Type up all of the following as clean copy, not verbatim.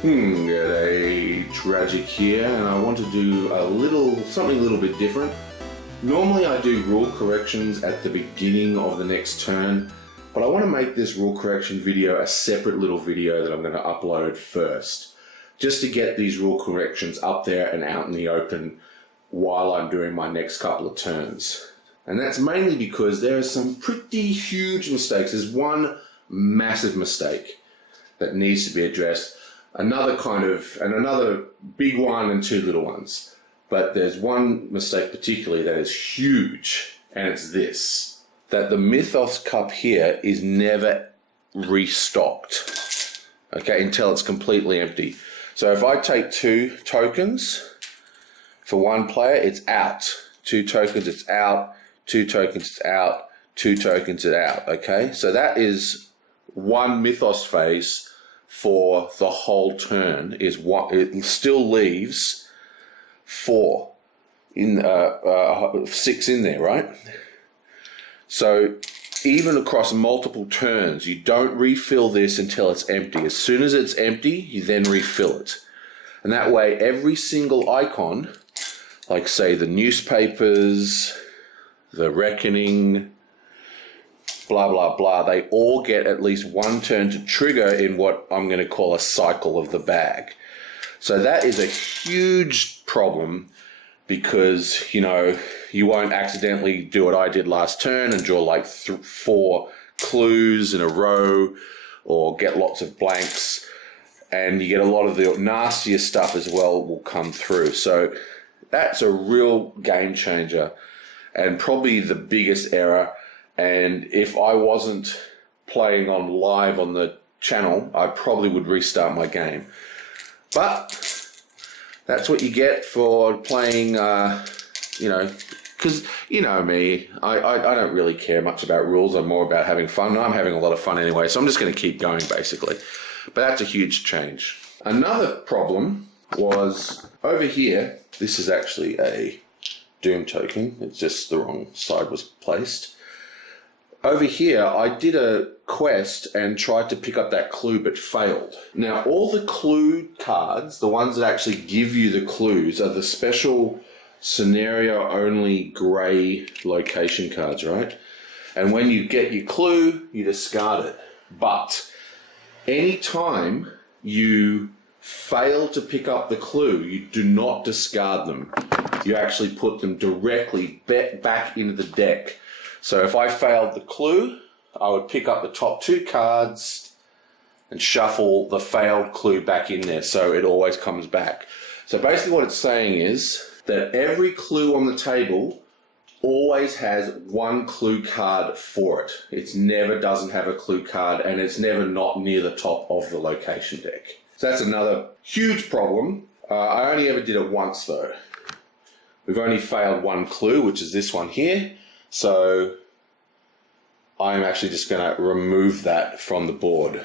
Got a tragic here, and I want to do something a little bit different. Normally I do rule corrections at the beginning of the next turn, but I want to make this rule correction video a separate little video that I'm going to upload first, just to get these rule corrections up there and out in the open while I'm doing my next couple of turns. And that's mainly because there are some pretty huge mistakes. There's one massive mistake that needs to be addressed, another big one and two little ones. But there's one mistake particularly that is huge, and it's this: that the Mythos Cup here is never restocked, okay, until it's completely empty. So if I take 2 tokens for one player, it's out. 2 tokens, it's out. 2 tokens, it's out. 2 tokens, it's out, okay? So that is one Mythos phase for the whole turn. It still leaves 4 in 6 in there, right? So even across multiple turns, you don't refill this until it's empty. As soon as it's empty, you then refill it. And that way, every single icon, like say the newspapers, the reckoning, blah, blah, blah, they all get at least one turn to trigger in what I'm going to call a cycle of the bag. So that is a huge problem, because, you know, you won't accidentally do what I did last turn and draw like 4 clues in a row, or get lots of blanks, and you get a lot of the nastier stuff as well will come through. So that's a real game changer and probably the biggest error. And if I wasn't playing on live on the channel, I probably would restart my game. But that's what you get for playing, you know, because you know me, I don't really care much about rules. I'm more about having fun. I'm having a lot of fun anyway, so I'm just going to keep going basically. But that's a huge change. Another problem was over here. This is actually a Doom token. It's just the wrong side was placed. Over here, I did a quest and tried to pick up that clue but failed. Now, all the clue cards, the ones that actually give you the clues, are the special scenario-only grey location cards, right? And when you get your clue, you discard it. But anytime you fail to pick up the clue, you do not discard them. You actually put them directly back into the deck. So if I failed the clue, I would pick up the top 2 cards and shuffle the failed clue back in there, so it always comes back. So basically what it's saying is that every clue on the table always has 1 clue card for it. It never doesn't have a clue card, and it's never not near the top of the location deck. So that's another huge problem. I only ever did it once though. We've only failed 1 clue, which is this one here. So I'm actually just going to remove that from the board.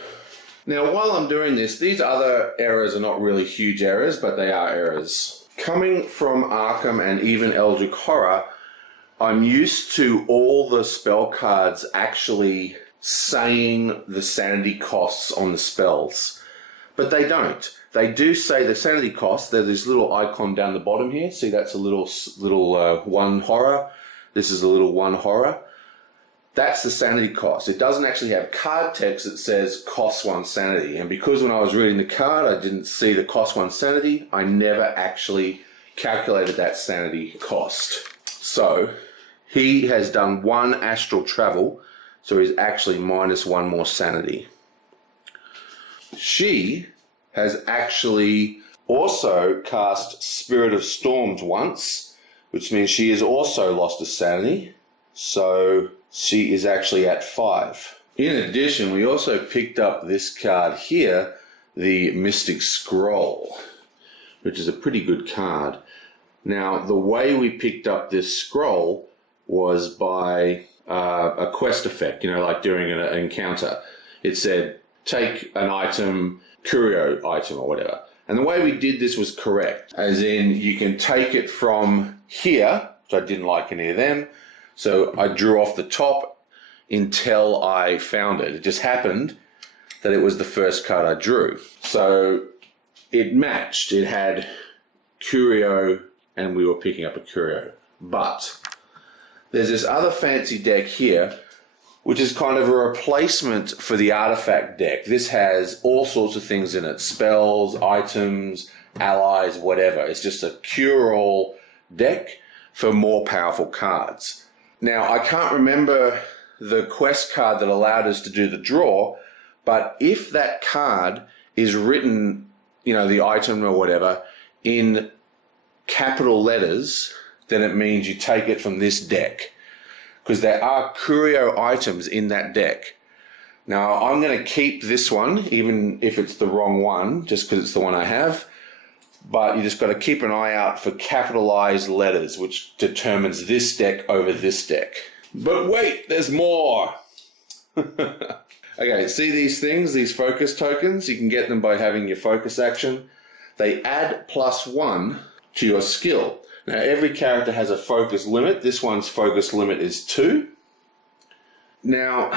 Now, while I'm doing this, these other errors are not really huge errors, but they are errors. Coming from Arkham and even Eldritch Horror, I'm used to all the spell cards actually saying the sanity costs on the spells, but they don't. They do say the sanity costs. There's this little icon down the bottom here. See, that's a little 1 horror. This is a little 1 horror. That's the sanity cost. It doesn't actually have card text that says costs 1 sanity. And because when I was reading the card, I didn't see the cost 1 sanity, I never actually calculated that sanity cost. So he has done 1 Astral Travel, so he's actually -1 more sanity. She has actually also cast Spirit of Storms once, which means she has also lost a sanity, so she is actually at 5. In addition, we also picked up this card here, the Mystic Scroll, which is a pretty good card. Now, the way we picked up this scroll was by a quest effect, you know, like during an encounter. It said, take an item, curio item or whatever. And the way we did this was correct, as in you can take it from here, which I didn't like any of them, so I drew off the top until I found it. It just happened that it was the first card I drew. So it matched. It had Curio, and we were picking up a Curio. But there's this other fancy deck here, which is kind of a replacement for the artifact deck. This has all sorts of things in it. Spells, items, allies, whatever. It's just a cure-all deck for more powerful cards. Now, I can't remember the quest card that allowed us to do the draw, but if that card is written, you know, the item or whatever, in capital letters, then it means you take it from this deck. Because there are curio items in that deck. Now, I'm going to keep this one, even if it's the wrong one, just because it's the one I have. But you just got to keep an eye out for capitalized letters, which determines this deck over this deck. But wait, there's more! Okay, see these things, these focus tokens? You can get them by having your focus action. They add +1 to your skill. Now, every character has a focus limit. This one's focus limit is 2. Now,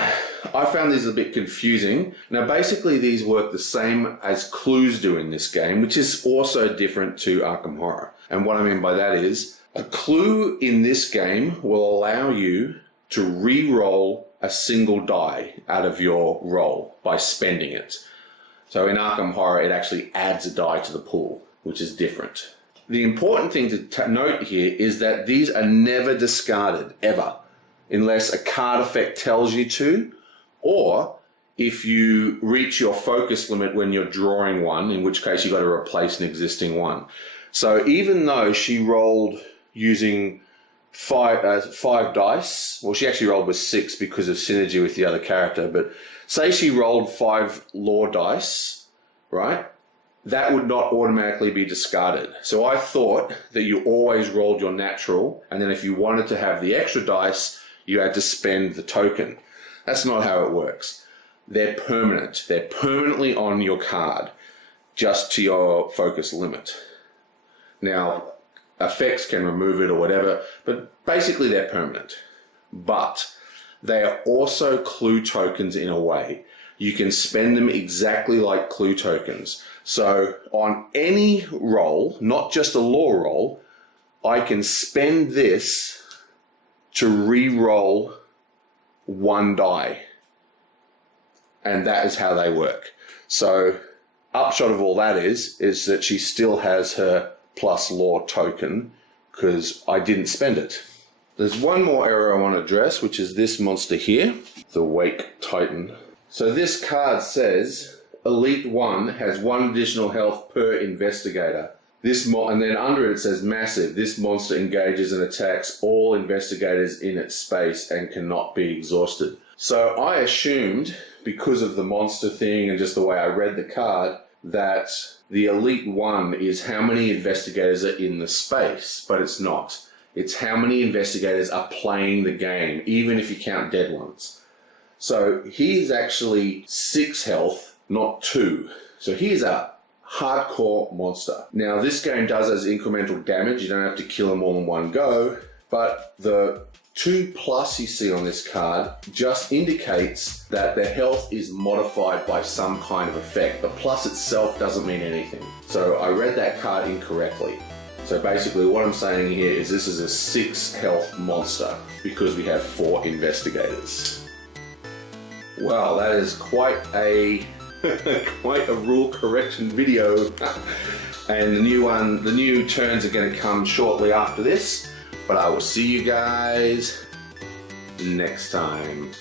I found these a bit confusing. Now, basically, these work the same as clues do in this game, which is also different to Arkham Horror. And what I mean by that is, a clue in this game will allow you to re-roll a single die out of your roll by spending it. So in Arkham Horror, it actually adds a die to the pool, which is different. The important thing to note here is that these are never discarded, ever, unless a card effect tells you to, or if you reach your focus limit when you're drawing one, in which case you've got to replace an existing one. So even though she rolled using five dice, well, she actually rolled with 6 because of synergy with the other character, but say she rolled 5 law dice, right? That would not automatically be discarded. So I thought that you always rolled your natural, and then if you wanted to have the extra dice, you had to spend the token. That's not how it works. They're permanent. They're permanently on your card, just to your focus limit. Now, effects can remove it or whatever, but basically they're permanent. But they are also clue tokens in a way. You can spend them exactly like clue tokens. So on any roll, not just a law roll, I can spend this to re-roll 1 die. And that is how they work. So upshot of all that is that she still has her plus law token because I didn't spend it. There's one more error I want to address, which is this monster here, the Wake Titan. So this card says Elite 1 has 1 additional health per investigator. And then under it says massive. This monster engages and attacks all investigators in its space and cannot be exhausted. So I assumed, because of the monster thing and just the way I read the card, that the Elite 1 is how many investigators are in the space, but it's not. It's how many investigators are playing the game, even if you count dead ones. So he's actually 6 health, not 2. So he's a hardcore monster. Now this game does as incremental damage. You don't have to kill them all in one go, but the 2+ you see on this card just indicates that their health is modified by some kind of effect. The plus itself doesn't mean anything. So I read that card incorrectly. So basically what I'm saying here is this is a 6 health monster because we have 4 investigators. Wow, that is quite a quite a rule correction video. And the new turns are going to come shortly after this. But I will see you guys next time.